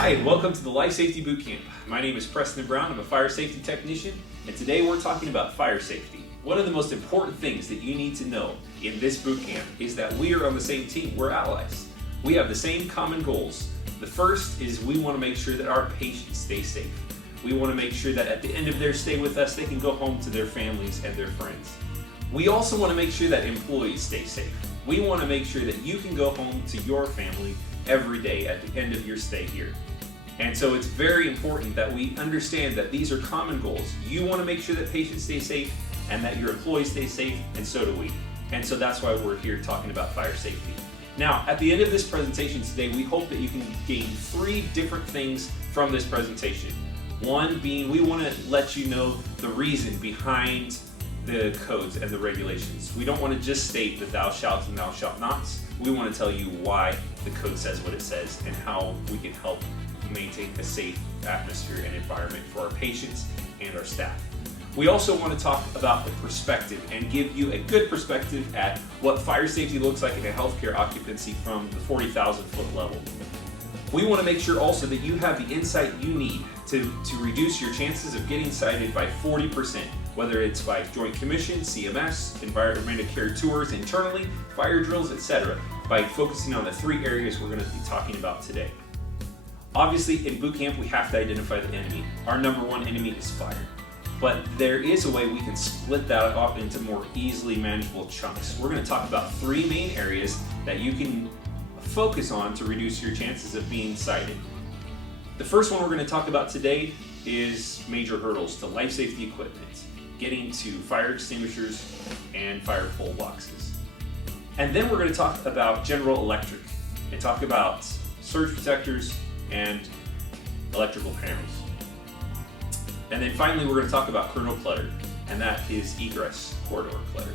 Hi, and welcome to the Life Safety Bootcamp. My name is Preston Brown. I'm a fire safety technician, and today we're talking about fire safety. One of the most important things that you need to know in this bootcamp is that we are on the same team. We're allies. We have the same common goals. The first is we want to make sure that our patients stay safe. We want to make sure that at the end of their stay with us, they can go home to their families and their friends. We also want to make sure that employees stay safe. We want to make sure that you can go home to your family every day at the end of your stay here. And so it's very important that we understand that these are common goals. You want to make sure that patients stay safe and that your employees stay safe, and so do we. And so that's why we're here talking about fire safety. Now, at the end of this presentation today, we hope that you can gain 3 different things from this presentation. One being, we want to let you know the reason behind the codes and the regulations. We don't want to just state the thou shalt and thou shalt nots. We want to tell you why the code says what it says and how we can help maintain a safe atmosphere and environment for our patients and our staff. We also want to talk about the perspective and give you a good perspective at what fire safety looks like in a healthcare occupancy from the 40,000 foot level. We want to make sure also that you have the insight you need to reduce your chances of getting cited by 40%, whether it's by Joint Commission, CMS, environmental care tours internally, fire drills, etc., by focusing on the 3 areas we're going to be talking about today. Obviously, in boot camp, we have to identify the enemy. Our number 1 enemy is fire. But there is a way we can split that up into more easily manageable chunks. We're going to talk about 3 main areas that you can focus on to reduce your chances of being cited. The first one we're going to talk about today is major hurdles to life safety equipment, getting to fire extinguishers and fire pole boxes. And then we're going to talk about general electric and talk about surge protectors and electrical panels. And then finally, we're going to talk about kernel clutter, and that is egress corridor clutter.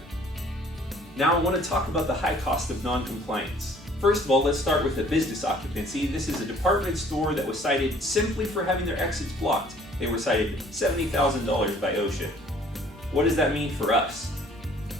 Now I want to talk about the high cost of non-compliance. First of all, let's start with the business occupancy. This is a department store that was cited simply for having their exits blocked. They were cited $70,000 by OSHA. What does that mean for us?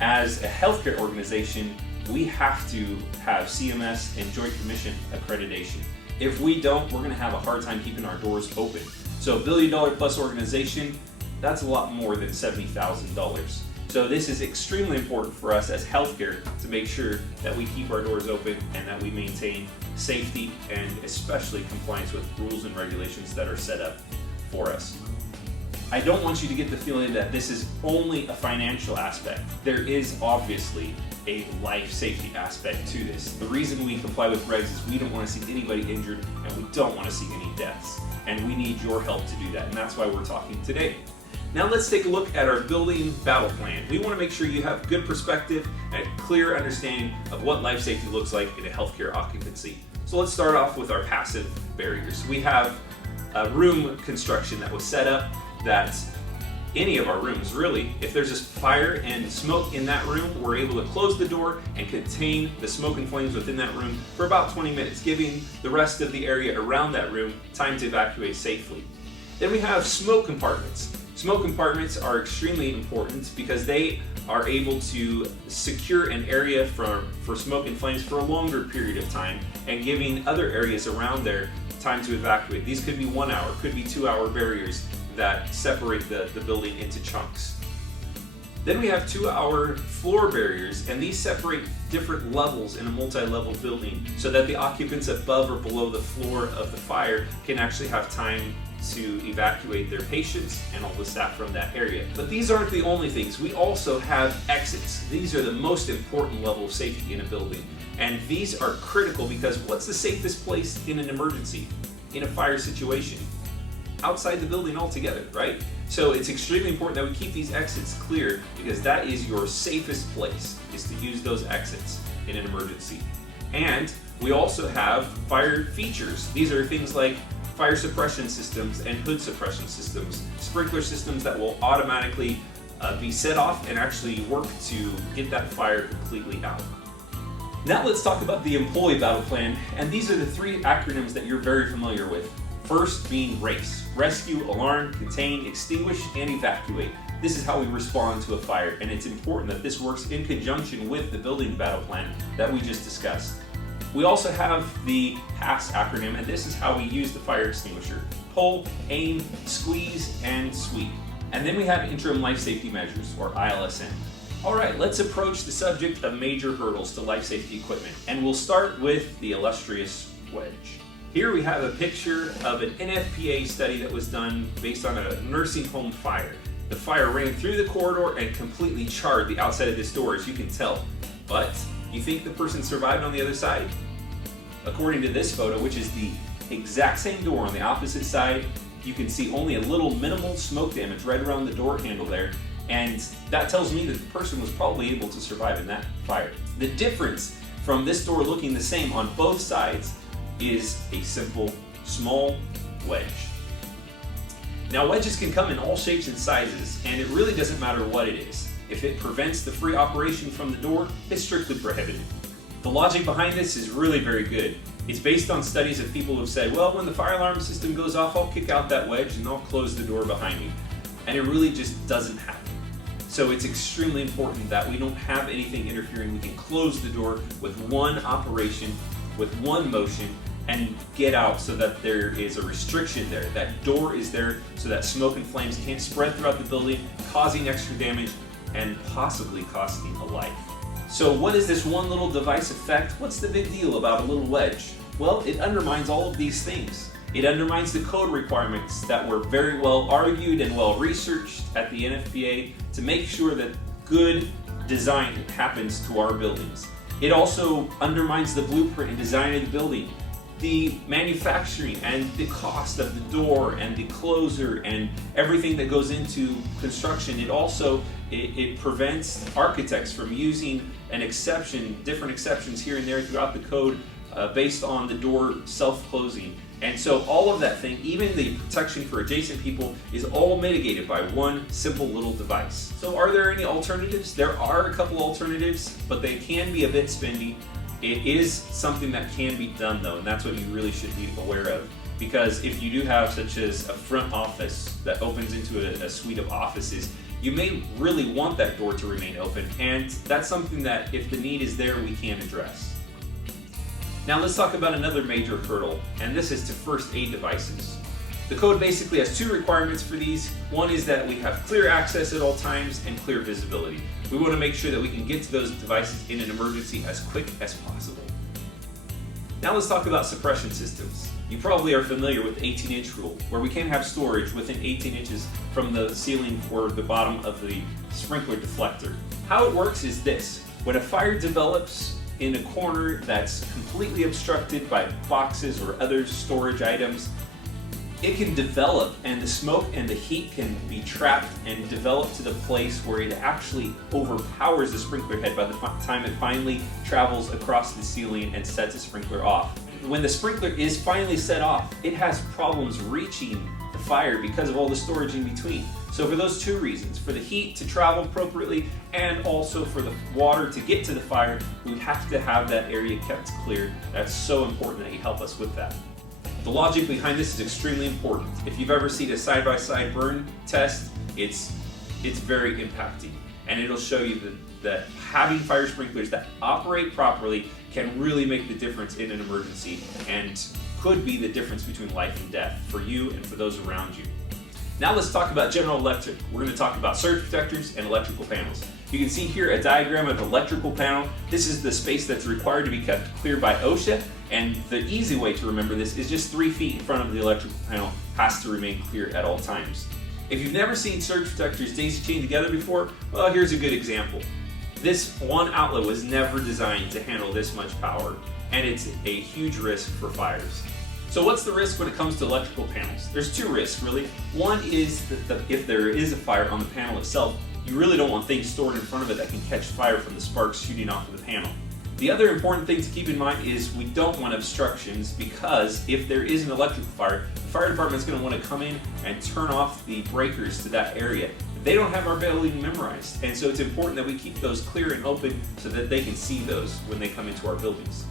As a healthcare organization, we have to have CMS and Joint Commission accreditation. If we don't, we're going to have a hard time keeping our doors open. So a $1 billion plus organization, that's a lot more than $70,000. So this is extremely important for us as healthcare to make sure that we keep our doors open and that we maintain safety and especially compliance with rules and regulations that are set up for us. I don't want you to get the feeling that this is only a financial aspect. There is obviously a life safety aspect to this. The reason we comply with regs is we don't want to see anybody injured and we don't want to see any deaths. And we need your help to do that, and that's why we're talking today. Now let's take a look at our building battle plan. We want to make sure you have good perspective and a clear understanding of what life safety looks like in a healthcare occupancy. So let's start off with our passive barriers. We have a room construction that was set up that any of our rooms, really, if there's just fire and smoke in that room, we're able to close the door and contain the smoke and flames within that room for about 20 minutes, giving the rest of the area around that room time to evacuate safely. Then we have smoke compartments. Smoke compartments are extremely important because they are able to secure an area for smoke and flames for a longer period of time and giving other areas around there time to evacuate. These could be 1 hour, could be 2-hour barriers that separate the building into chunks. Then we have 2-hour floor barriers, and these separate different levels in a multi-level building so that the occupants above or below the floor of the fire can actually have time to evacuate their patients and all the staff from that area. But these aren't the only things. We also have exits. These are the most important level of safety in a building. And these are critical because what's the safest place in an emergency, in a fire situation? Outside the building altogether, right? So it's extremely important that we keep these exits clear because that is your safest place, is to use those exits in an emergency. And we also have fire features. These are things like fire suppression systems and hood suppression systems, sprinkler systems that will automatically be set off and actually work to get that fire completely out. Now let's talk about the employee battle plan, and these are the 3 acronyms that you're very familiar with. First being RACE, rescue, alarm, contain, extinguish, and evacuate. This is how we respond to a fire, and it's important that this works in conjunction with the building battle plan that we just discussed. We also have the PASS acronym, and this is how we use the fire extinguisher. Pull, aim, squeeze, and sweep. And then we have interim life safety measures, or ILSM. All right, let's approach the subject of major hurdles to life safety equipment, and we'll start with the Illustrious Pledge. Here we have a picture of an NFPA study that was done based on a nursing home fire. The fire ran through the corridor and completely charred the outside of this door, as you can tell. But you think the person survived on the other side? According to this photo, which is the exact same door on the opposite side, you can see only a little minimal smoke damage right around the door handle there, and that tells me that the person was probably able to survive in that fire. The difference from this door looking the same on both sides is a simple, small wedge. Now, wedges can come in all shapes and sizes, and it really doesn't matter what it is. If it prevents the free operation from the door, it's strictly prohibited. The logic behind this is really very good. It's based on studies of people who've said, well, when the fire alarm system goes off, I'll kick out that wedge and I'll close the door behind me. And it really just doesn't happen. So it's extremely important that we don't have anything interfering. We can close the door with one operation, with one motion, and get out so that there is a restriction there. That door is there so that smoke and flames can't spread throughout the building, causing extra damage and possibly costing a life. So what is this one little device effect? What's the big deal about a little wedge? Well, it undermines all of these things. It undermines the code requirements that were very well argued and well researched at the NFPA to make sure that good design happens to our buildings. It also undermines the blueprint and design of the building. The manufacturing and the cost of the door and the closer and everything that goes into construction, it prevents architects from using different exceptions here and there throughout the code based on the door self-closing. And so all of that thing, even the protection for adjacent people, is all mitigated by one simple little device. So are there any alternatives? There are a couple alternatives, but they can be a bit spendy. It is something that can be done though, and that's what you really should be aware of. Because if you do have such as a front office that opens into a suite of offices, you may really want that door to remain open, and that's something that if the need is there, we can address. Now let's talk about another major hurdle, and this is to first aid devices. The code basically has two requirements for these. One is that we have clear access at all times and clear visibility. We want to make sure that we can get to those devices in an emergency as quick as possible. Now let's talk about suppression systems. You probably are familiar with 18-inch rule, where we can have storage within 18 inches from the ceiling or the bottom of the sprinkler deflector. How it works is this. When a fire develops in a corner that's completely obstructed by boxes or other storage items, it can develop, and the smoke and the heat can be trapped and develop to the place where it actually overpowers the sprinkler head by the time it finally travels across the ceiling and sets the sprinkler off. When the sprinkler is finally set off, it has problems reaching the fire because of all the storage in between. So for those two reasons, for the heat to travel appropriately and also for the water to get to the fire, we would have to have that area kept clear. That's so important that you help us with that. The logic behind this is extremely important. If you've ever seen a side-by-side burn test, it's very impacting. And it'll show you that having fire sprinklers that operate properly can really make the difference in an emergency and could be the difference between life and death for you and for those around you. Now let's talk about General Electric. We're going to talk about surge protectors and electrical panels. You can see here a diagram of an electrical panel. This is the space that's required to be kept clear by OSHA, and the easy way to remember this is just 3 feet in front of the electrical panel has to remain clear at all times. If you've never seen surge protectors daisy chained together before, well, here's a good example. This one outlet was never designed to handle this much power, and it's a huge risk for fires. So what's the risk when it comes to electrical panels? There's two risks, really. One is that if there is a fire on the panel itself, you really don't want things stored in front of it that can catch fire from the sparks shooting off of the panel. The other important thing to keep in mind is we don't want obstructions, because if there is an electrical fire, the fire department is going to want to come in and turn off the breakers to that area. They don't have our building memorized, and so it's important that we keep those clear and open so that they can see those when they come into our buildings.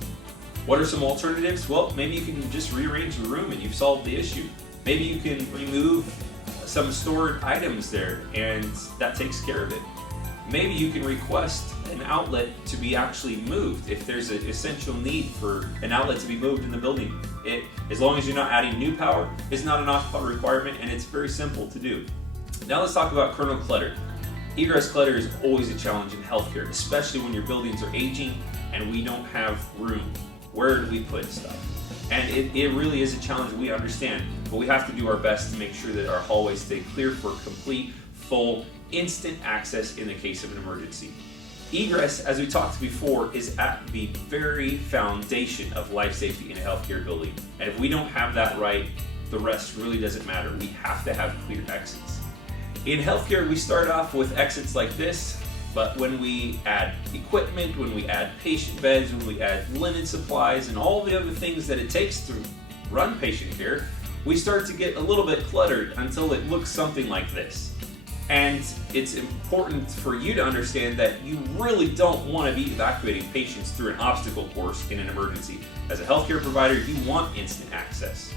What are some alternatives? Well, maybe you can just rearrange the room and you've solved the issue. Maybe you can remove some stored items there and that takes care of it. Maybe you can request an outlet to be actually moved. If there's an essential need for an outlet to be moved in the building, as long as you're not adding new power, it's not an off-power requirement, and it's very simple to do. Now let's talk about kernel clutter. Egress clutter is always a challenge in healthcare, especially when your buildings are aging and we don't have room. Where do we put stuff? And it really is a challenge, we understand, but we have to do our best to make sure that our hallways stay clear for complete, full, instant access in the case of an emergency. Egress, as we talked before, is at the very foundation of life safety in a healthcare building. And if we don't have that right, the rest really doesn't matter. We have to have clear exits. In healthcare, we start off with exits like this, but when we add equipment, when we add patient beds, when we add linen supplies, and all the other things that it takes to run patient care, we start to get a little bit cluttered until it looks something like this. And it's important for you to understand that you really don't want to be evacuating patients through an obstacle course in an emergency. As a healthcare provider, you want instant access.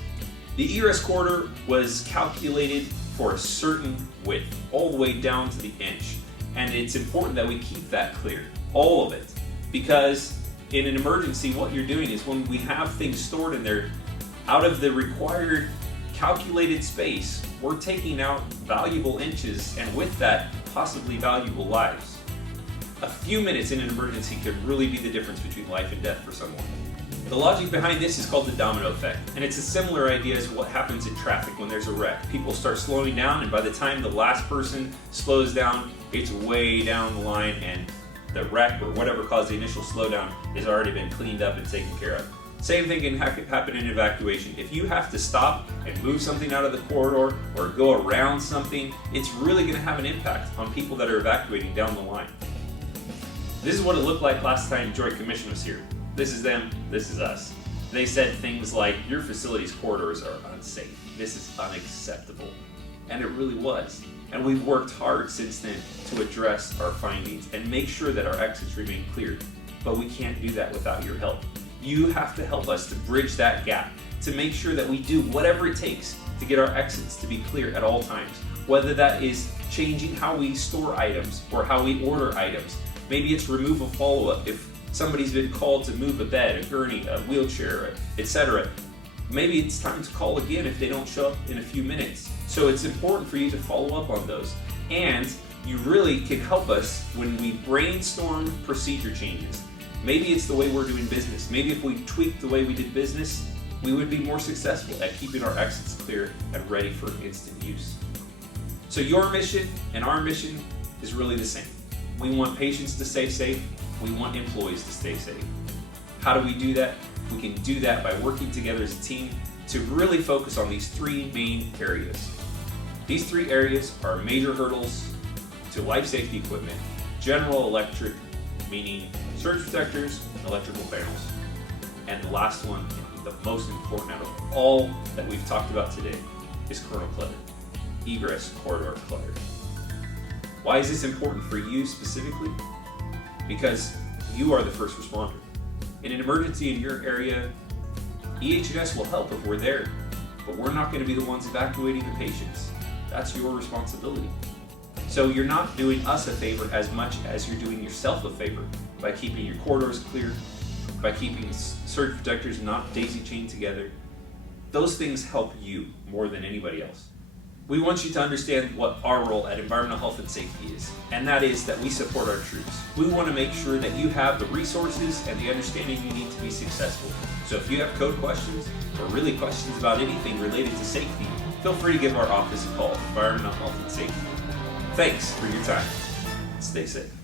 The egress corridor was calculated for a certain width, all the way down to the inch. And it's important that we keep that clear, all of it. Because in an emergency, what you're doing is when we have things stored in there, out of the required calculated space, we're taking out valuable inches, and with that, possibly valuable lives. A few minutes in an emergency could really be the difference between life and death for someone. The logic behind this is called the Domino Effect, and it's a similar idea as what happens in traffic when there's a wreck. People start slowing down, and by the time the last person slows down, it's way down the line, and the wreck or whatever caused the initial slowdown has already been cleaned up and taken care of. Same thing can happen in evacuation. If you have to stop and move something out of the corridor or go around something, it's really going to have an impact on people that are evacuating down the line. This is what it looked like last time Joint Commission was here. This is them, this is us. They said things like, your facility's corridors are unsafe. This is unacceptable. And it really was. And we've worked hard since then to address our findings and make sure that our exits remain clear. But we can't do that without your help. You have to help us to bridge that gap, to make sure that we do whatever it takes to get our exits to be clear at all times. Whether that is changing how we store items or how we order items. Maybe it's remove a follow-up. If somebody's been called to move a bed, a gurney, a wheelchair, etc. Maybe it's time to call again if they don't show up in a few minutes. So it's important for you to follow up on those. And you really can help us when we brainstorm procedure changes. Maybe it's the way we're doing business. Maybe if we tweaked the way we did business, we would be more successful at keeping our exits clear and ready for instant use. So your mission and our mission is really the same. We want patients to stay safe. We want employees to stay safe. How do we do that? We can do that by working together as a team to really focus on these three main areas. These three areas are major hurdles to life safety equipment, general electric, meaning surge protectors, electrical panels. And the last one, the most important out of all that we've talked about today, is kernel clutter, egress corridor clutter. Why is this important for you specifically? Because you are the first responder. In an emergency in your area, EH&S will help if we're there, but we're not going to be the ones evacuating the patients. That's your responsibility. So you're not doing us a favor as much as you're doing yourself a favor by keeping your corridors clear, by keeping surge protectors not daisy chained together. Those things help you more than anybody else. We want you to understand what our role at Environmental Health and Safety is, and that is that we support our troops. We want to make sure that you have the resources and the understanding you need to be successful. So if you have code questions or really questions about anything related to safety, feel free to give our office a call, Environmental Health and Safety. Thanks for your time. Stay safe.